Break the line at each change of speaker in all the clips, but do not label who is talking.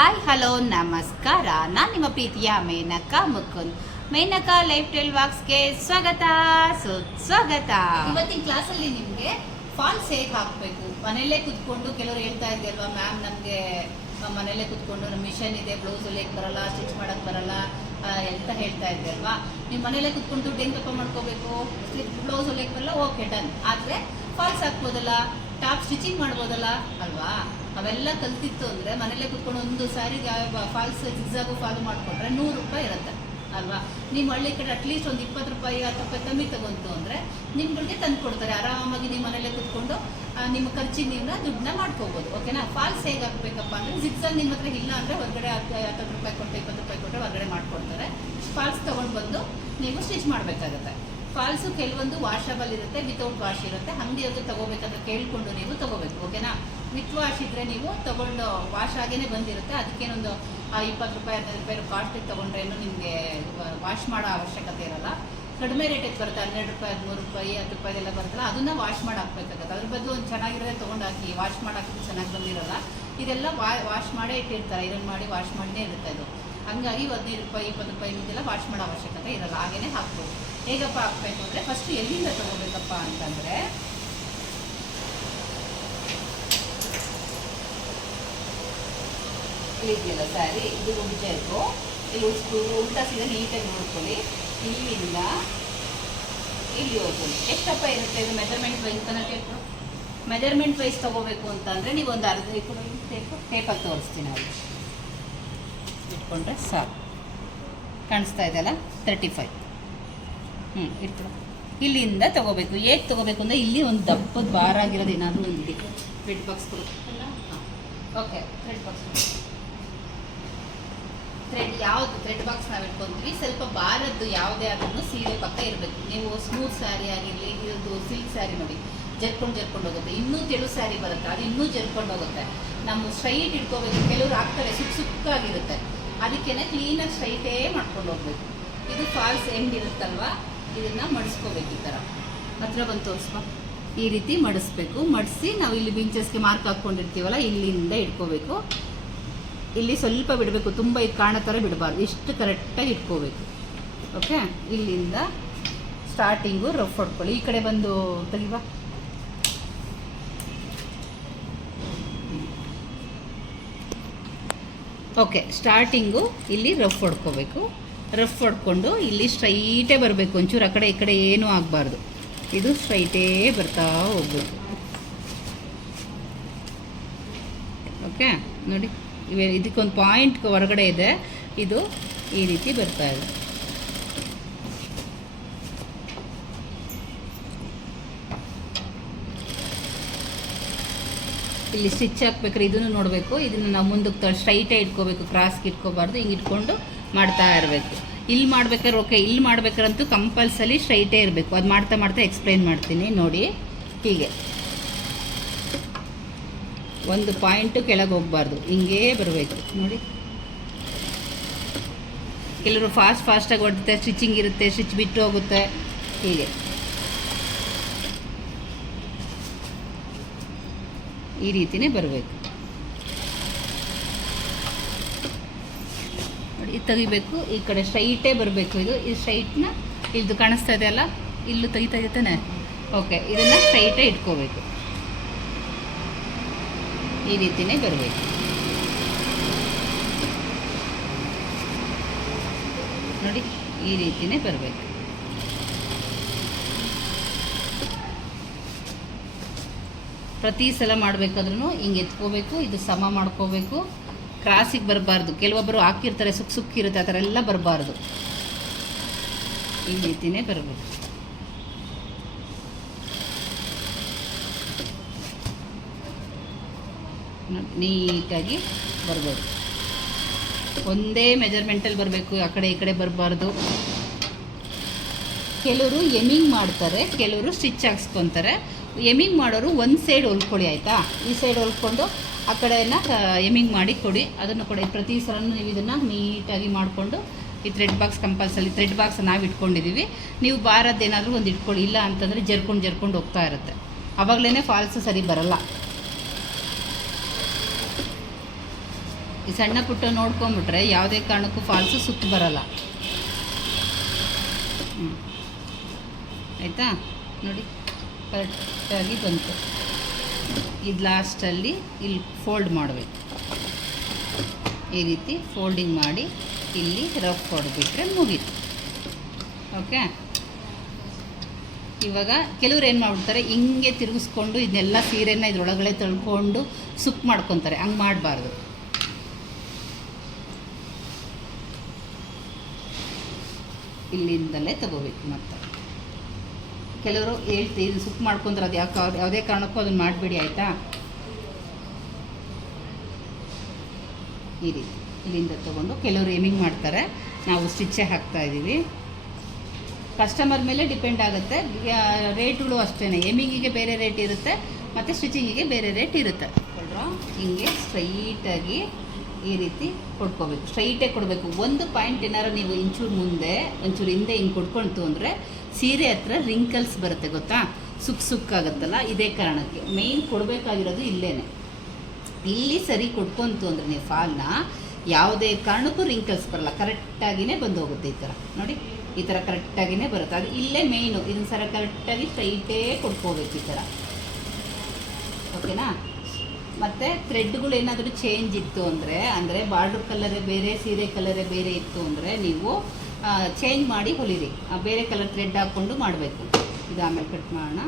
Hi hello ನಮಸ್ಕಾರ. ನಾನು ನಿಮ್ಮ ಪ್ರೀತಿಯ ಮೇನಕಾ ಮುಕುಂದ್. ಮೇನಕ ಲೈಫ್ ಸ್ಟೈಲ್ ವಾಕ್ಸ್ಗೆ ಸ್ವಾಗತ. ಸುಸ್ವಾಗತ ಇವತ್ತಿನ ಕ್ಲಾಸಲ್ಲಿ ನಿಮಗೆ ಫಾಲ್ಸ್ ಹೇಗೆ ಹಾಕಬೇಕು ಮನೆಯಲ್ಲೇ ಕುತ್ಕೊಂಡು ಕೆಲವರು ಹೇಳ್ತಾ ಇದ್ದಲ್ವಾ ಮ್ಯಾಮ್ ನಮಗೆ ಮನೆಯಲ್ಲೇ ಕುತ್ಕೊಂಡು ನಮ್ಮ ಮಿಷನ್ ಇದೆ ಬ್ಲೌಸ್ ಹೊಲಿಯಕ್ಕೆ ಬರಲ್ಲ ಸ್ಟಿಚ್ ಮಾಡಕ್ಕೆ ಬರಲ್ಲ ಅಂತ ಹೇಳ್ತಾ ಇದ್ದೆ ಅಲ್ವಾ ನೀವು ಮನೆಯಲ್ಲೇ ಕುತ್ಕೊಂಡು ದುಡ್ಡು ಹೆಂಗೆ ತಪ್ಪ ಮಾಡ್ಕೋಬೇಕು ಬ್ಲೌಸ್ ಹೊಲಿಯಕ್ಕೆ ಬರಲ್ಲ ಓಕೆ ಡನ್ ಆದರೆ ಫಾಲ್ಸ್ ಹಾಕ್ಬೋದಲ್ಲ ಟಾಪ್ ಸ್ಟಿಚಿಂಗ್ ಮಾಡ್ಬೋದಲ್ಲ? ಅಲ್ವಾ? ಅವೆಲ್ಲ ಕಲ್ತಿತ್ತು ಅಂದರೆ ಮನೇಲೆ ಕುತ್ಕೊಂಡು ಒಂದು ಸಾರಿ ಫಾಲ್ಸ್ ಜಿಗ್ಸಾಗು ಫಾಲೋ ಮಾಡಿಕೊಂಡ್ರೆ ನೂರು ರೂಪಾಯಿ ಇರುತ್ತೆ, ಅಲ್ವಾ? ನಿಮ್ಮ ಹಳ್ಳಿ ಕಡೆ ಅಟ್ಲೀಸ್ಟ್ ಒಂದು ಇಪ್ಪತ್ತು ರೂಪಾಯಿ, ಹತ್ತು ರೂಪಾಯಿ ಕಮ್ಮಿ ತಗೊಂತು ಅಂದರೆ ನಿಮ್ಗಳಿಗೆ ತಂದು ಕೊಡ್ತಾರೆ. ಆರಾಮಾಗಿ ನೀವು ಮನೇಲೆ ಕುತ್ಕೊಂಡು ನಿಮ್ಮ ಖರ್ಚಿಗೆ ನೀವು ದುಡ್ಡನ್ನ ಮಾಡ್ಕೋಬೋದು ಓಕೆನಾ ಫಾಲ್ಸ್ ಹೇಗೆ ಹಾಕ್ಬೇಕಪ್ಪ ಅಂದರೆ ಜಿಗ್ಸಾಗ್ ನಿಮ್ಮ ಹತ್ರ ಇಲ್ಲ ಅಂದರೆ ಹೊರಗಡೆ ಹತ್ತು ರೂಪಾಯಿ ಕೊಟ್ಟರೆ ಇಪ್ಪತ್ತು ರೂಪಾಯಿ ಕೊಟ್ಟರೆ ಹೊರಗಡೆ ಮಾಡ್ಕೊಡ್ತಾರೆ. ಫಾಲ್ಸ್ ತೊಗೊಂಡು ಬಂದು ನೀವು ಸ್ಟಿಚ್ ಮಾಡಬೇಕಾಗತ್ತೆ. ಫಾಲ್ಸು ಕೆಲವೊಂದು ವಾಷಬಲ್ ಇರುತ್ತೆ ವಿತೌಟ್ ವಾಶ್ ಇರುತ್ತೆ ಅಂಗಡಿಯವ್ರಿಗೆ ತಗೋಬೇಕಂದ್ರೆ ಕೇಳಿಕೊಂಡು ನೀವು ತಗೋಬೇಕು ಓಕೆನಾ ವಿತ್ ವಾಶ್ ಇದ್ರೆ ನೀವು ತಗೊಂಡು ವಾಶ್ ಆಗೇನೆ ಬಂದಿರುತ್ತೆ. ಅದಕ್ಕೇನೊಂದು ಇಪ್ಪತ್ತು ರೂಪಾಯಿ, ಹದಿನೈದು ರೂಪಾಯಿ ಕಾಸ್ಟಿಗೆ ತೊಗೊಂಡ್ರೇನು ನಿಮಗೆ ವಾಶ್ ಮಾಡೋ ಅವಶ್ಯಕತೆ ಇರಲ್ಲ. ಕಡಿಮೆ ರೇಟಿಗೆ ಬರುತ್ತೆ, ಹನ್ನೆರಡು ರೂಪಾಯಿ, ಹದಿಮೂರು ರೂಪಾಯಿ, ಹತ್ತು ರೂಪಾಯಿದೆಲ್ಲ ಬರುತ್ತಲ್ಲ, ಅದನ್ನ ವಾಶ್ ಮಾಡಿ ಹಾಕ್ಬೇಕಾಗತ್ತೆ. ಅದ್ರ ಬದಲು ಒಂದು ಚೆನ್ನಾಗಿರೋದೇ ತೊಗೊಂಡು ಹಾಕಿ ವಾಶ್ ಮಾಡಿ ಚೆನ್ನಾಗಿ ಬಂದಿರಲ್ಲ, ಇದೆಲ್ಲ ವಾಶ್ ಮಾಡೇ ಇಟ್ಟಿರ್ತಾರೆ. ಇದನ್ನು ಮಾಡಿ ವಾಶ್ ಮಾಡಿನೇ ಇರುತ್ತೆ ಅದು. ಹಂಗಾಗಿ ಹದಿನೈದು ರೂಪಾಯಿ, ಇಪ್ಪತ್ತು ರೂಪಾಯಿ ಇದೆಲ್ಲ ವಾಶ್ ಮಾಡೋ ಅವಶ್ಯಕತೆ ಇರಲ್ಲ. ಹಾಗೇ ಹಾಕ್ಬೋದು. ಹೇಗಪ್ಪ ಹಾಕ್ಬೇಕು ಅಂದರೆ ಫಸ್ಟ್ ಎಲ್ಲಿಂದ ತಗೋಬೇಕಪ್ಪ ಅಂತಂದರೆ ಇಲ್ಲಿದೆಯಲ್ಲ ಸ್ಯಾರಿ ಇದು ಉಜ್ಜಬೇಕು ಇಲ್ಲಿ ಉಜ್ಕು ಉಲ್ಟಾ ಸೀದ ನೀಟಾಗಿ ನೋಡ್ಕೊಳ್ಳಿ. ಇಲ್ಲಿಂದ ಇಲ್ಲಿವರೆಗೂ ಎಷ್ಟಪ್ಪ ಇರುತ್ತೆ ಇದು ಮೆಜರ್ಮೆಂಟ್ ವೈಸ್ ತನಕ ಟೇಪು ಮೆಜರ್ಮೆಂಟ್ ವೈಸ್ ತೊಗೋಬೇಕು ಅಂತಂದರೆ ನೀವು ಒಂದು ಅರ್ಧ ಇಟ್ಕೊಂಡು ಟೇಪು ಟೇಪಾಗಿ ತೋರಿಸ್ತೀನಿ ನಾವು ಇಟ್ಕೊಂಡ್ರೆ ಸಾಕು. ಕಾಣಿಸ್ತಾ ಇದೆಯಲ್ಲ? ತರ್ಟಿ ಫೈವ್ ಹ್ಞೂ ಇಲ್ಲಿಂದ ತಗೋಬೇಕು. ಹೇಗೆ ತಗೋಬೇಕು ಅಂದರೆ ಇಲ್ಲಿ ಒಂದು ದಪ್ಪದ ಬಾರ್ ಆಗಿರೋದು ಏನಾದರೂ ಇದೆ. ಥ್ರೆಡ್ ಬಾಕ್ಸ್ ಕೊಡು. ಓಕೆ ಥ್ರೆಡ್ ಬಾಕ್ಸ್ ಥ್ರೆಡ್ ಯಾವುದು? ಥ್ರೆಡ್ ಬಾಕ್ಸ್ ನಾವು ಇಟ್ಕೊಂತೀವಿ. ಸ್ವಲ್ಪ ಬಾರದ್ದು ಯಾವುದೇ ಆದ್ರೂ ಸೀರೆ ಪಕ್ಕ ಇರಬೇಕು. ನೀವು ಸ್ಮೂತ್ ಸ್ಯಾರಿ ಆಗಿರಲಿ ಇದು ಸಿಲ್ಕ್ ಸ್ಯಾರಿ ನೋಡಿ. ಜರ್ಕೊಂಡು ಜರ್ಕೊಂಡು ಹೋಗುತ್ತೆ. ಇನ್ನೂ ತೆಳು ಸ್ಯಾರಿ ಬರುತ್ತೆ. ಅದು ಇನ್ನೂ ಜರ್ಕೊಂಡು ಹೋಗುತ್ತೆ. ನಮ್ಮ ಸ್ಟ್ರೈಟ್ ಇಟ್ಕೋಬೇಕು. ಕೆಲವರು ಹಾಕ್ತಾರೆ. ಸುಕ್ ಸುಕ್ಕಾಗಿರುತ್ತೆ ಅದಕ್ಕೇನೆ ಕ್ಲೀನಾಗಿ ಸ್ಟ್ರೈಟೇ ಮಾಡ್ಕೊಂಡು ಹೋಗ್ಬೇಕು. ಇದು ಫಾಲ್ಸ್ ಹೆಂಗಿರುತ್ತಲ್ವಾ ಇದನ್ನ ಮಡಿಸ್ಕೋಬೇಕು ಈ ಥರ ಹತ್ರ ಬಂದು ತೋರಿಸ್ಬ ಈ ರೀತಿ ಮಡಿಸ್ಬೇಕು. ಮಡಿಸಿ ನಾವು ಇಲ್ಲಿ ಬಿಂಚಸ್ಗೆ ಮಾರ್ಕ್ ಹಾಕ್ಕೊಂಡಿರ್ತೀವಲ್ಲ, ಇಲ್ಲಿಂದ ಇಟ್ಕೋಬೇಕು. ಇಲ್ಲಿ ಸ್ವಲ್ಪ ಬಿಡಬೇಕು. ತುಂಬ ಇದು ಕಾಣೋ ಥರ ಬಿಡಬಾರ್ದು. ಇಷ್ಟು ಕರೆಕ್ಟಾಗಿ ಇಟ್ಕೋಬೇಕು. ಓಕೆ ಇಲ್ಲಿಂದ ಸ್ಟಾರ್ಟಿಂಗು ರಫ್ ಹೊಡ್ಕೊಳ್ಳಿ. ಈ ಕಡೆ ಬಂದು ತೆಗಿವಾ ಓಕೆ ಸ್ಟಾರ್ಟಿಂಗು ಇಲ್ಲಿ ರಫ್ ಹೊಡ್ಕೋಬೇಕು. ರಫ್ ಹೊಡ್ಕೊಂಡು ಇಲ್ಲಿ ಸ್ಟ್ರೈಟೇ ಬರಬೇಕು. ಒಂಚೂರು ಆ ಕಡೆ ಈ ಕಡೆ ಏನೂ ಆಗಬಾರ್ದು. ಇದು ಸ್ಟ್ರೈಟೇ ಬರ್ತಾ ಹೋಗ್ಬೇಕು ಓಕೆ? ನೋಡಿ, ಇವೆ ಇದಕ್ಕೊಂದು ಪಾಯಿಂಟ್ ಹೊರಗಡೆ ಇದೆ. ಇದು ಈ ರೀತಿ ಬರ್ತಾ ಇದೆ. ಇಲ್ಲಿ ಸ್ಟಿಚ್ ಹಾಕ್ಬೇಕಾದ್ರೆ ಇದನ್ನು ನೋಡಬೇಕು. ಇದನ್ನು ನಾವು ಮುಂದಕ್ಕೆ ಸ್ಟ್ರೈಟೇ ಇಟ್ಕೋಬೇಕು. ಕ್ರಾಸ್ಗೆ ಇಟ್ಕೋಬಾರ್ದು. ಹಿಂಗೆ ಇಟ್ಕೊಂಡು ಮಾಡ್ತಾ ಇರಬೇಕು. ಇಲ್ಲಿ ಮಾಡ್ಬೇಕಾದ್ರೆ ಓಕೆ ಇಲ್ಲಿ ಮಾಡ್ಬೇಕಾರಂತೂ ಕಂಪಲ್ಸರಿ ಸ್ಟ್ರೈಟೇ ಇರಬೇಕು. ಅದು ಮಾಡ್ತಾ ಮಾಡ್ತಾ ಎಕ್ಸ್ಪ್ಲೈನ್ ಮಾಡ್ತೀನಿ ನೋಡಿ. ಹೀಗೆ. ಒಂದು ಪಾಯಿಂಟು ಕೆಳಗೆ ಹೋಗಬಾರ್ದು. ಹಿಂಗೇ ಬರಬೇಕು. ನೋಡಿ. ಕೆಲವರು ಫಾಸ್ಟ್ ಫಾಸ್ಟಾಗಿ ಹೊಡ್ತಾರೆ ಸ್ಟಿಚಿಂಗ್ ಇರುತ್ತೆ ಸ್ಟಿಚ್ ಬಿಟ್ಟು ಹೋಗುತ್ತೆ. ಹೀಗೆ. ಈ ರೀತಿನೇ ಬರಬೇಕು ನೋಡಿ ಇದು ತೆಗಿಬೇಕು, ಈ ಕಡೆ ಸ್ಟ್ರೈಟೇ ಬರಬೇಕು ಇದು. ಈ ಸ್ಟ್ರೈಟ್ನ ಇದು ಕಾಣಿಸ್ತಾ ಇದೆಯಲ್ಲ ಇಲ್ಲೂ ತೆಗಿತಾ ಇದ್ದಾನೆ ಓಕೆ ಇದನ್ನು ಸ್ಟ್ರೈಟೇ ಇಟ್ಕೋಬೇಕು. ಈ ರೀತಿನೇ ಬರಬೇಕು. ನೋಡಿ, ಈ ರೀತಿನೇ ಬರಬೇಕು. ಪ್ರತಿ ಸಲ ಮಾಡಬೇಕಾದ್ರೂ ಹಿಂಗೆ ಎತ್ಕೋಬೇಕು, ಇದು ಸಮ ಮಾಡ್ಕೋಬೇಕು. ಕ್ರಾಸಿಗೆ ಬರಬಾರ್ದು. ಕೆಲವೊಬ್ಬರು ಹಾಕಿರ್ತಾರೆ, ಸುಕ್ ಸುಕ್ಕಿರುತ್ತೆ ಆ ಥರ ಎಲ್ಲ ಬರಬಾರ್ದು. ಈ ರೀತಿನೇ ಬರಬೇಕು. ನೀಟಾಗಿ ಬರ್ಬೋದು ಒಂದೇ ಮೆಜರ್ಮೆಂಟಲ್ಲಿ ಬರಬೇಕು, ಆ ಕಡೆ ಈ ಕಡೆ ಬರಬಾರ್ದು. ಕೆಲವರು ಎಮಿಂಗ್ ಮಾಡ್ತಾರೆ, ಕೆಲವರು ಸ್ಟಿಚ್ ಹಾಕ್ಸ್ಕೊತಾರೆ. ಎಮಿಂಗ್ ಮಾಡೋರು ಒಂದು ಸೈಡ್ ಹೊಲ್ಕೊಳ್ಳಿ, ಆಯಿತಾ? ಈ ಸೈಡ್ ಹೊಲ್ಕೊಂಡು ಆ ಕಡೆಯನ್ನು ಎಮಿಂಗ್ ಮಾಡಿ ಕೊಡಿ. ಅದನ್ನು ಕೊಡಿ. ಪ್ರತಿ ಸಲ ನೀವು ಇದನ್ನು ನೀಟಾಗಿ ಮಾಡಿಕೊಂಡು ಈ thread box compulsory thread box ನಾವು ಇಟ್ಕೊಂಡಿದ್ದೀವಿ ನೀವು ಬಾರದ್ದೇನಾದರೂ ಒಂದು ಇಟ್ಕೊಳ್ಳಿ ಇಲ್ಲ ಅಂತಂದರೆ ಜರ್ಕೊಂಡು ಜರ್ಕೊಂಡು ಹೋಗ್ತಾ ಇರುತ್ತೆ. ಆವಾಗಲೇ ಫಾಲ್ಸ್ ಸರಿ ಬರಲ್ಲ. ಈ ಸಣ್ಣ ಪುಟ್ಟ ನೋಡ್ಕೊಂಬಿಟ್ರೆ ಯಾವುದೇ ಕಾರಣಕ್ಕೂ ಫಾಲ್ಸು ಸುತ್ತ ಬರಲ್ಲ. ಆಯಿತಾ? ನೋಡಿ ಕರೆಕ್ಟಾಗಿ ಬಂತು. ಇದು ಲಾಸ್ಟಲ್ಲಿ ಇಲ್ಲಿ ಫೋಲ್ಡ್ ಮಾಡಬೇಕು. ಈ ರೀತಿ ಫೋಲ್ಡಿಂಗ್ ಮಾಡಿ ಇಲ್ಲಿ ರಫ್ ಹೊಡೆದ್ಬಿಟ್ರೆ ಮುಗೀತು. ಓಕೆ ಇವಾಗ ಕೆಲವ್ರು ಏನು ಮಾಡ್ಬಿಡ್ತಾರೆ, ಹಿಂಗೆ ತಿರುಗಿಸ್ಕೊಂಡು ಇದನ್ನೆಲ್ಲ ಸೀರೆನ ಇದ್ರೊಳಗಡೆ ತಳ್ಕೊಂಡು ಸುಕ್ ಮಾಡ್ಕೊತಾರೆ. ಹಂಗೆ ಮಾಡಬಾರ್ದು. ಇಲ್ಲಿಂದಲೇ ತಗೋಬೇಕು ಮತ್ತೆ. ಕೆಲವರು ಹೇಳ್ತಿ ಇದು ಸುಪ್ಪು ಮಾಡ್ಕೊಂಡ್ರೆ ಅದು ಯಾಕೆ ಯಾವುದೇ ಕಾರಣಕ್ಕೂ ಅದನ್ನು ಮಾಡಬೇಡಿ, ಆಯಿತಾ? ಈ ರೀತಿ. ಇಲ್ಲಿಂದ ತಗೊಂಡು ಕೆಲವರು ಏಮಿಂಗ್ ಮಾಡ್ತಾರೆ. ನಾವು ಸ್ಟಿಚ್ಚೇ ಹಾಕ್ತಾ ಇದ್ದೀವಿ. ಕಸ್ಟಮರ್ ಮೇಲೆ ಡಿಪೆಂಡ್ ಆಗುತ್ತೆ. ರೇಟ್ಗಳು ಅಷ್ಟೇ ಏಮಿಂಗಿಗೆ ಬೇರೆ ರೇಟ್ ಇರುತ್ತೆ, ಮತ್ತು ಸ್ಟಿಚಿಂಗಿಗೆ ಬೇರೆ ರೇಟ್ ಇರುತ್ತೆ? ಹಿಂಗೆ ಸ್ಟ್ರೈಟಾಗಿ ಈ ರೀತಿ ಕೊಡ್ಕೋಬೇಕು. ಸ್ಟ್ರೈಟೇ ಕೊಡಬೇಕು. ಒಂದು ಪಾಯಿಂಟ್ ಏನಾರು ನೀವು ಇಂಚೂರು ಮುಂದೆ, ಒಂಚೂರು ಹಿಂದೆ ಹಿಂಗೆ ಕೊಡ್ಕೊಳ್ತು ಅಂದರೆ ಸೀರೆ ಹತ್ರ ರಿಂಕಲ್ಸ್ ಬರುತ್ತೆ ಗೊತ್ತಾ? ಸುಕ್ ಸುಕ್ಕಾಗುತ್ತಲ್ಲ ಇದೇ ಕಾರಣಕ್ಕೆ. ಮೇಯ್ನ್ ಕೊಡಬೇಕಾಗಿರೋದು ಇಲ್ಲೇನೆ. ಇಲ್ಲಿ ಸರಿ ಕೊಡ್ಕೊಂತು ಅಂದರೆ ನೀವು ಫಾಲ್ನ ಯಾವುದೇ ಕಾರಣಕ್ಕೂ ರಿಂಕಲ್ಸ್ ಬರಲ್ಲ. ಕರೆಕ್ಟಾಗಿಯೇ ಬಂದು ಹೋಗುತ್ತೆ ಈ ಥರ ನೋಡಿ, ಈ ಥರ ಕರೆಕ್ಟಾಗಿಯೇ ಬರುತ್ತೆ. ಅದು ಇಲ್ಲೇ ಮೇಯ್ನು ಇದನ್ನ ಸರ ಕರೆಕ್ಟಾಗಿ ಸ್ಟ್ರೈಟೇ ಕೊಡ್ಕೋಬೇಕು ಈ ಥರ ಓಕೆನಾ ಮತ್ತು ಥ್ರೆಡ್ಗಳು ಏನಾದರೂ ಚೇಂಜ್ ಇತ್ತು ಅಂದರೆ ಅಂದರೆ ಬಾರ್ಡ್ರ್ ಕಲರೇ ಬೇರೆ, ಸೀರೆ ಕಲರೇ ಬೇರೆ ಇತ್ತು ಅಂದರೆ ನೀವು ಚೇಂಜ್ ಮಾಡಿ ಹೊಲಿರಿ. ಬೇರೆ ಕಲರ್ ಥ್ರೆಡ್ ಹಾಕ್ಕೊಂಡು ಮಾಡಬೇಕು. ಇದು ಆಮೇಲೆ ಕಟ್ ಮಾಡೋಣ.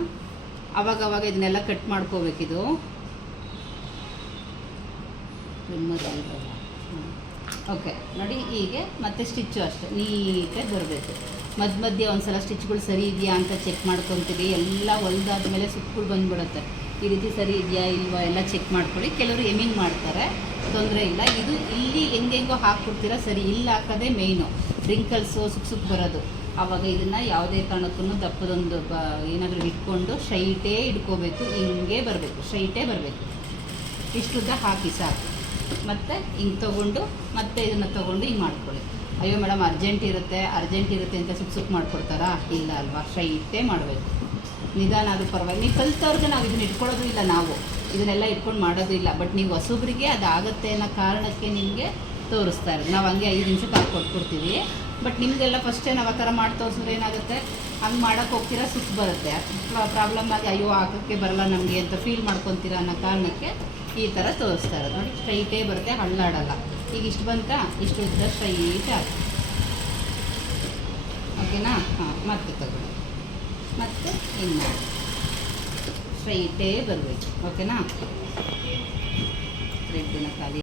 ಅವಾಗ ಅವಾಗ ಇದನ್ನೆಲ್ಲ ಕಟ್ ಮಾಡ್ಕೋಬೇಕಿದು ಓಕೆ ನೋಡಿ, ಹೀಗೆ ಮತ್ತೆ ಸ್ಟಿಚ್ಚು ಅಷ್ಟೇ. ನೀಟಾಗಿ ಬರಬೇಕು. ಮಧ್ಯ ಮಧ್ಯೆ ಒಂದು ಸಲ ಸ್ಟಿಚ್ಗಳು ಸರಿ ಇದೆಯಾ ಅಂತ ಚೆಕ್ ಮಾಡ್ಕೊತೀವಿ ಎಲ್ಲ ಹೊಲ್ದಾದ ಮೇಲೆ ಸುತ್ತಗಳು ಬಂದ್ಬಿಡುತ್ತೆ. ಈ ರೀತಿ ಸರಿ ಇದೆಯಾ ಇಲ್ವಾ ಎಲ್ಲ ಚೆಕ್ ಮಾಡ್ಕೊಳ್ಳಿ. ಕೆಲವರು ಎಮಿಂಗ್ ಮಾಡ್ತಾರೆ. ತೊಂದರೆ ಇಲ್ಲ. ಇದು ಇಲ್ಲಿ ಹೆಂಗೆಂಗೋ ಹಾಕ್ಬಿಡ್ತೀರಾ, ಸರಿ ಇಲ್ಲಿ ಹಾಕೋದೇ ಮೇಯ್ನು ರಿಂಕಲ್ಸು ಸುಕ್ ಸುಕ್ ಬರೋದು. ಆವಾಗ ಇದನ್ನು ಯಾವುದೇ ಕಾರಣಕ್ಕೂ ದಪ್ಪದೊಂದು ಬ, ಏನಾದರೂ ಇಟ್ಕೊಂಡು ಸ್ಟ್ರೈಟೇ ಇಟ್ಕೋಬೇಕು, ಹಿಂಗೆ ಬರಬೇಕು ಸ್ಟ್ರೈಟೇ ಬರಬೇಕು. ಇಷ್ಟುದ್ದ ಹಾಕಿ ಸಾಕು. ಮತ್ತು ಹಿಂಗೆ ತೊಗೊಂಡು, ಮತ್ತೆ ಇದನ್ನು ತೊಗೊಂಡು ಹಿಂಗೆ ಮಾಡ್ಕೊಳ್ಳಿ. ಅಯ್ಯೋ ಮೇಡಮ್ ಅರ್ಜೆಂಟ್ ಇರುತ್ತೆ ಅರ್ಜೆಂಟ್ ಇರುತ್ತೆ ಅಂತ ಸುಕ್ ಸುಕ್ ಮಾಡ್ಕೊಡ್ತಾರಾ? ಇಲ್ಲ ಅಲ್ವಾ ಸ್ಟ್ರೈಟೇ ಮಾಡಬೇಕು. ನಿಧಾನ ಅದು ಪರವಾಗಿ ನೀವು ಕಲ್ತವ್ರಿಗೆ ನಾವು ಇದನ್ನ ಇಟ್ಕೊಳ್ಳೋದು ಇಲ್ಲ ನಾವು. ಇದನ್ನೆಲ್ಲ ಇಟ್ಕೊಂಡು ಮಾಡೋದು ಇಲ್ಲ. ಬಟ್ ನೀವು ಹೊಸಬ್ರಿಗೆ ಅದಾಗುತ್ತೆ ಅನ್ನೋ ಕಾರಣಕ್ಕೆ ನಿಮಗೆ ತೋರಿಸ್ತಾ ಇರೋದು. ನಾವು ಹಂಗೆ ಐದು ನಿಮಿಷಕ್ಕೆ ಹಾಕಿ ಕೊಟ್ಬಿಡ್ತೀವಿ. ಬಟ್ ನಿಮಗೆಲ್ಲ ಫಸ್ಟೇ ನಾವು ಆ ಥರ ಮಾಡಿ ತೋರಿಸಿದ್ರೆ ಏನಾಗುತ್ತೆ? ಹಂಗೆ ಮಾಡೋಕ್ಕೆ ಹೋಗ್ತೀರಾ? ಸುತ್ತು ಬರುತ್ತೆ. ಪ್ರಾಬ್ಲಮ್ ಆಗಿ, ಅಯ್ಯೋ, ಹಾಕೋಕ್ಕೆ ಬರಲ್ಲ ನಮಗೆ ಅಂತ ಫೀಲ್ ಮಾಡ್ಕೊತೀರಾ ಅನ್ನೋ ಕಾರಣಕ್ಕೆ ಈ ಥರ ತೋರಿಸ್ತಾ ಇರೋದು. ನೋಡಿ ಸ್ಟ್ರೈಟೇ ಬರುತ್ತೆ, ಹಳ್ಳಾಡಲ್ಲ. ಈಗ ಇಷ್ಟು ಬಂತಾ? ಇಷ್ಟು ಉದ್ದ ಸ್ಟ್ರೈಟ್ ಆಗುತ್ತೆ ಓಕೆನಾ ಹಾಂ, ಮತ್ತೆ ತಗೊಳ್ಳಿ. ಮತ್ತೆ ಇನ್ನು ಸ್ಟ್ರೈಟೇ ಬರಬೇಕು. ಓಕೆನಾ ಸ್ಟ್ರೈಟ್ ಖಾಲಿ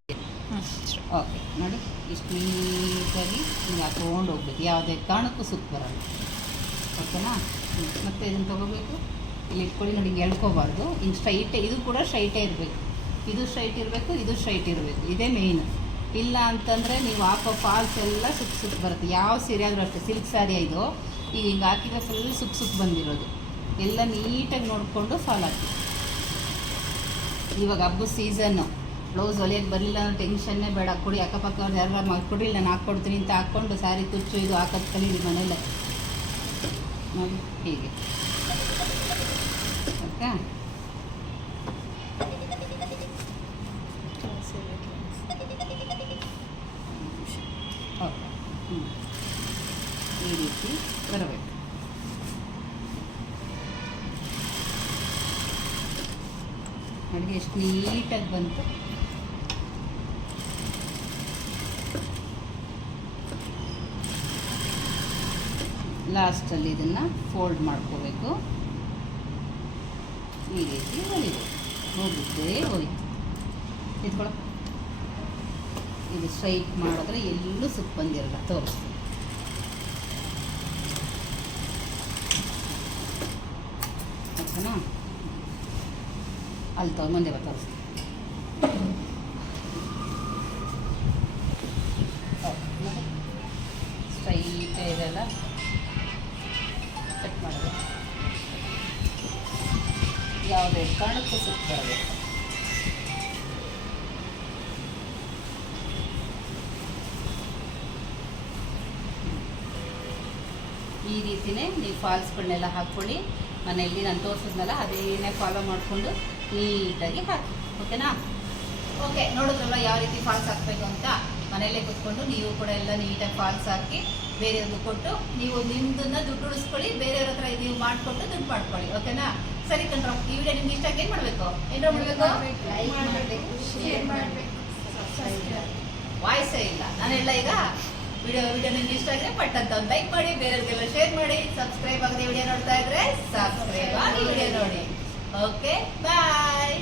ಓಕೆ, ನೋಡಿ. ಇಷ್ಟು ನೀಟಾಗಿ ನೀವು ತೊಗೊಂಡು ಹೋಗ್ಬೇಕು. ಯಾವುದೇ ಕಾರಣಕ್ಕೂ ಸುತ್ತ ಬರಲ್ಲ ಓಕೆನಾ. ಮತ್ತೆ ಇದನ್ನು ತೊಗೋಬೇಕು? ಇಲ್ಲಿ ಇಟ್ಕೊಳ್ಳಿ. ನೋಡಿ, ಹಿಂಗೆ ಎಳ್ಕೋಬಾರ್ದು. ಹಿಂಗೆ ಸ್ಟ್ರೈಟೇ ಇದು ಕೂಡ ಸ್ಟ್ರೈಟೇ ಇರಬೇಕು. ಇದು ಸ್ಟ್ರೈಟ್ ಇರಬೇಕು, ಇದು ಸ್ಟ್ರೈಟ್ ಇರಬೇಕು. ಇದೇ ಮೇಯ್ನು ಇಲ್ಲ ಅಂತಂದರೆ ನೀವು ಹಾಕೋ ಫಾಲ್ಸ್ ಎಲ್ಲ ಸುತ್ತ ಸುತ್ತ ಬರುತ್ತೆ. ಯಾವ ಸೀರೆ ಆದರೂ ಅಷ್ಟೇ. ಸಿಲ್ಕ್ ಸ್ಯಾರಿ ಇದು. ಈಗ ಹಿಂಗೆ ಹಾಕಿದ್ರೆ ಫುಲ್ ಸುತ್ತ ಸುತ್ತ ಬಂದಿರೋದು. ಎಲ್ಲ ನೀಟಾಗಿ ನೋಡಿಕೊಂಡು ಫಾಲ್ ಹಾಕಿ. ಇವಾಗ ಹಬ್ಬದ ಸೀಸನ್ನು ಬ್ಲೌಸ್ ಹೊಲಿಯೋಕ್ಕೆ ಬರಲಿಲ್ಲ ಅನ್ನೋ ಟೆನ್ಷನ್ನೇ ಬೇಡ. ಕೊಡಿ ಅಕ್ಕಪಕ್ಕ ಯಾರು ಮಾಡ್ಕೊಡಿ ನಾನು ಹಾಕ್ಕೊಡ್ತೀನಿ ಅಂತ ಹಾಕ್ಕೊಂಡು ಸಾರಿ ತುಚ್ಚು ಇದು ಹಾಕೋದು ಕಲೀರಿ ಮನೇಲೆ. ನೋಡಿ ಹೀಗೆ. ಓಕೆ ಈ ರೀತಿ ಬರಬೇಕು. ಅಡುಗೆ ಎಷ್ಟು ನೀಟಾಗಿ ಬಂತು. ಲಾಸ್ಟಲ್ಲಿ ಇದನ್ನು ಫೋಲ್ಡ್ ಮಾಡ್ಕೋಬೇಕು. ಈ ರೀತಿ ಹೊಲಿಬೇಕು. ಹೋಗಿದ್ದೇ ಹೋಯ್ತು. ಇದ್ಕೊಳ ಇದು ಸ್ಟ್ರೈಟ್ ಮಾಡಿದ್ರೆ ಎಲ್ಲೂ ಸುತ್ತ ಬಂದಿರಲ್ಲ, ತೋರಿಸ್ತೀನಿ. ಓಕೆನಾ ಅಲ್ಲಿ ತಗೊ ಮುಂದೆ ಬಾ, ತೋರಿಸ್ತೀನಿ. ಈ ರೀತಿನೇ ನೀವು ಫಾಲ್ಸ್ಗಳನ್ನೆಲ್ಲ ಹಾಕ್ಕೊಳ್ಳಿ. ಮನೆಯಲ್ಲಿ ನಾನು ತೋರಿಸಿದ್ನಲ್ಲ ಅದೇನೇ ಫಾಲೋ ಮಾಡಿಕೊಂಡು ನೀಟಾಗಿ ಹಾಕಿ ಓಕೆನಾ ಓಕೆ ನೋಡಿದ್ರಲ್ಲ ಯಾವ ರೀತಿ ಫಾಲ್ಸ್ ಹಾಕಬೇಕು ಅಂತ? ಮನೆಯಲ್ಲೇ ಕೂತ್ಕೊಂಡು ನೀವು ಕೂಡ ಎಲ್ಲ ನೀಟಾಗಿ ಫಾಲ್ಸ್ ಹಾಕಿ ಬೇರೆಯವ್ರಿಗೆ ಕೊಟ್ಟು ನೀವು ನಿಮ್ದನ್ನ ದುಡ್ಡು ಉಳಿಸ್ಕೊಳ್ಳಿ ಬೇರೆಯವ್ರ ಹತ್ರ ನೀವು ಮಾಡಿಕೊಟ್ಟು ದುಡ್ಡು ಮಾಡ್ಕೊಳ್ಳಿ ಓಕೆನಾ ಸರಿ ಕಣ್ರ ಈ ವಿಡಿಯೋ ನಿಮ್ಗೆ ಇಷ್ಟ ಏನು ಮಾಡಬೇಕು? ಏನು ಮಾಡಬೇಕು?
ಲೈಕ್ ಮಾಡಬೇಕು ಶೇರ್ ಮಾಡಬೇಕು.
ವಾಯ್ಸೇ ಇಲ್ಲ. ನಾನೆಲ್ಲ ಈಗ ವಿಡಿಯೋ ವಿಡಿಯೋ ನಿಮ್ಗೆ ಇಷ್ಟ ಆಗಿದ್ರೆ ಪಟ್ ಅಂತ ಒಂದು ಲೈಕ್ ಮಾಡಿ, ಬೇರೆಯವ್ರಿಗೆಲ್ಲ ಶೇರ್ ಮಾಡಿ ಸಬ್ಸ್ಕ್ರೈಬ್ ಆಗದೆ ವಿಡಿಯೋ ನೋಡ್ತಾ ಇದ್ರೆ ಸಬ್ಸ್ಕ್ರೈಬ್ ಆಗಿ ವಿಡಿಯೋ ನೋಡಿ. Okay bye